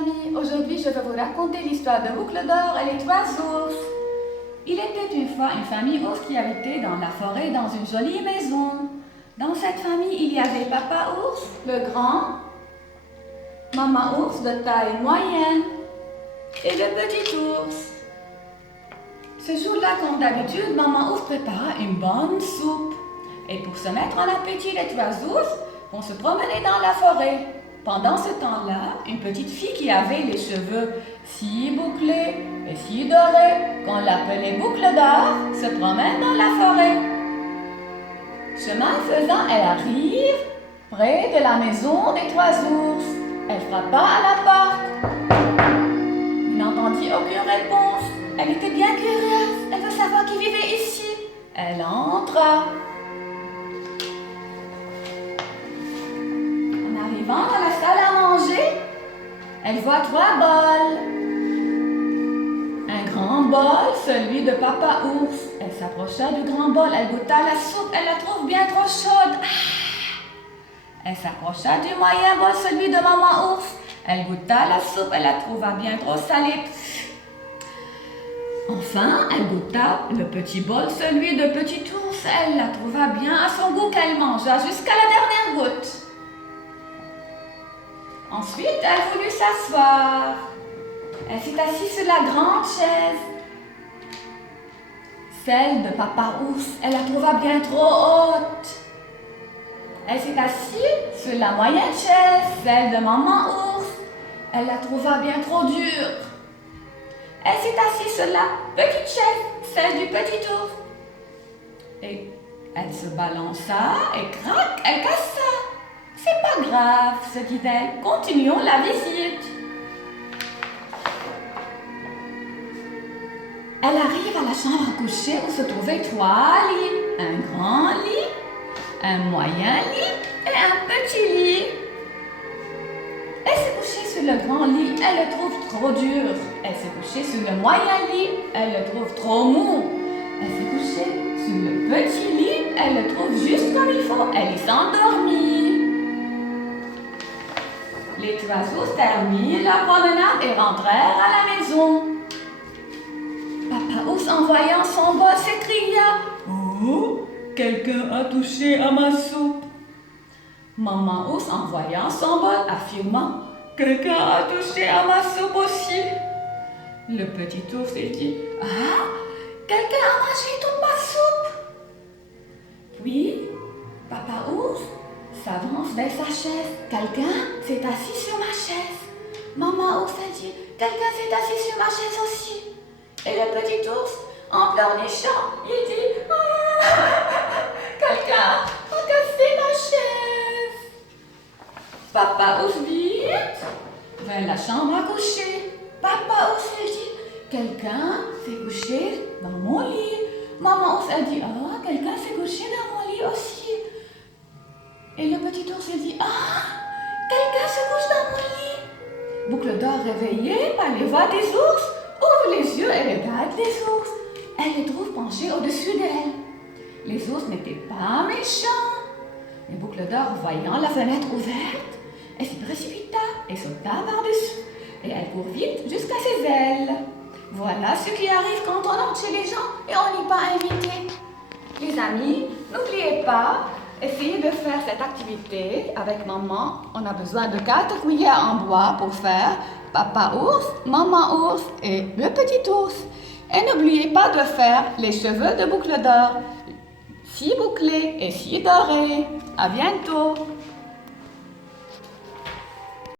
amis, aujourd'hui je vais vous raconter l'histoire de Boucle d'Or et les trois ours. Il était une fois une famille ours qui habitait dans la forêt dans une jolie maison. Dans cette famille, il y avait Papa ours, le grand, Maman ours de taille moyenne et le petit ours. Ce jour-là, comme d'habitude, Maman ours prépara une bonne soupe. Et pour se mettre en appétit, les trois ours vont se promener dans la forêt. Pendant ce temps-là, une petite fille qui avait les cheveux si bouclés et si dorés qu'on l'appelait Boucle d'Or se promène dans la forêt. Chemin faisant, elle arrive près de la maison des trois ours. Elle frappa à la porte. Elle n'entendit aucune réponse. Elle était bien curieuse. Elle veut savoir qui vivait ici. Elle entra. En arrivant dans la salle à manger, elle voit trois bols. Un grand bol, celui de Papa ours. Elle s'approcha du grand bol. Elle goûta la soupe. Elle la trouve bien trop chaude. Elle s'approcha du moyen bol, celui de Maman ours. Elle goûta la soupe, elle la trouva bien trop salée. Enfin, elle goûta le petit bol, celui de Petit ours. Elle la trouva bien à son goût qu'elle mangea jusqu'à la dernière goutte. Ensuite, elle voulut s'asseoir. Elle s'est assise sur la grande chaise. Celle de Papa ours, elle la trouva bien trop haute. Elle s'est assise sur la moyenne chaise, celle de Maman ours. Elle la trouva bien trop dure. Elle s'est assise sur la petite chaise, celle du petit ours. Et elle se balança et crac, elle cassa. C'est pas grave, se dit-elle. Continuons la visite. Elle arrive à la chambre à coucher où se trouvaient trois lits. Un grand lit, un moyen lit et un petit lit. Elle s'est couchée sur le grand lit, elle le trouve trop dur. Elle s'est couchée sur le moyen lit, elle le trouve trop mou. Elle s'est couchée sur le petit lit, elle le trouve juste comme il faut. Elle est endormie. Les trois ours terminent la promenade et rentrèrent à la maison. Papa ours, en voyant son bol, s'écria: Oh! Quelqu'un a touché à ma soupe. Maman ours, en voyant son bol, affirma: Quelqu'un a touché à ma soupe aussi. Le petit ours dit: Ah, quelqu'un a mangé toute ma soupe. Puis, Papa ours s'avance vers sa chaise. Quelqu'un s'est assis sur ma chaise. Maman ours dit: Quelqu'un s'est assis sur ma chaise aussi. Et le petit ours, en pleurnichant, il dit: Quelqu'un a cassé ma chaise. Papa ours vite vers la chambre à coucher. Papa ours lui dit: Quelqu'un s'est couché dans mon lit. Maman ours a dit: Ah, quelqu'un s'est couché dans mon lit aussi. Et le petit ours lui dit: Ah, quelqu'un se couche dans mon lit. Boucle d'Or, réveillée par les voix des ours, ouvre les yeux et regarde les ours. Elle les trouve penchés au-dessus d'elle. Les ours n'étaient pas méchants. Mais Boucle d'Or, voyant la fenêtre ouverte, elle s'y précipita et sauta par-dessus. Et elle court vite jusqu'à ses ailes. Voilà ce qui arrive quand on entre chez les gens et on n'est pas invité. Les amis, n'oubliez pas, essayez de faire cette activité avec maman. On a besoin de 4 cuillères en bois pour faire Papa ours, Maman ours et le petit ours. Et n'oubliez pas de faire les cheveux de Boucle d'Or, si bouclés et si dorés. À bientôt!